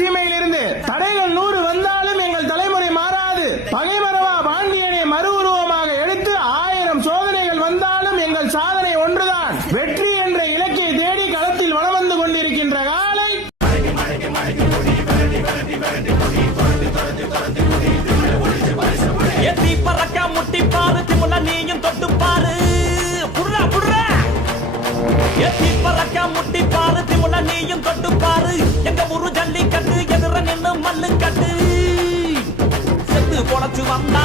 சீமையிலிருந்து தடைகள் 100 வந்தாலும் எங்கள் தலைமுறை மாறாது. பகைமரவா பாண்டியனை மறு உருவமாக எடுத்து 1000 சோதனைகள் வந்தாலும் எங்கள் சாதனை ஒன்றுதான். வெற்றி என்ற இலக்கை தேடி களத்தில் வலம் வந்து கொண்டிருக்கின்ற காலை எத்தி பறக்க முட்டி பாரு திமுல நீயும் தொட்டு பாரு புடுறா புடுறா எத்தி பறக்க முட்டி பாரு திமுல நீயும் தொட்டு பாரு எங்க ஊரு ஜல்லிக்கட்டு எதிர நின்னு மல்லு கட்டு செத்து பொழைச்சு வந்தா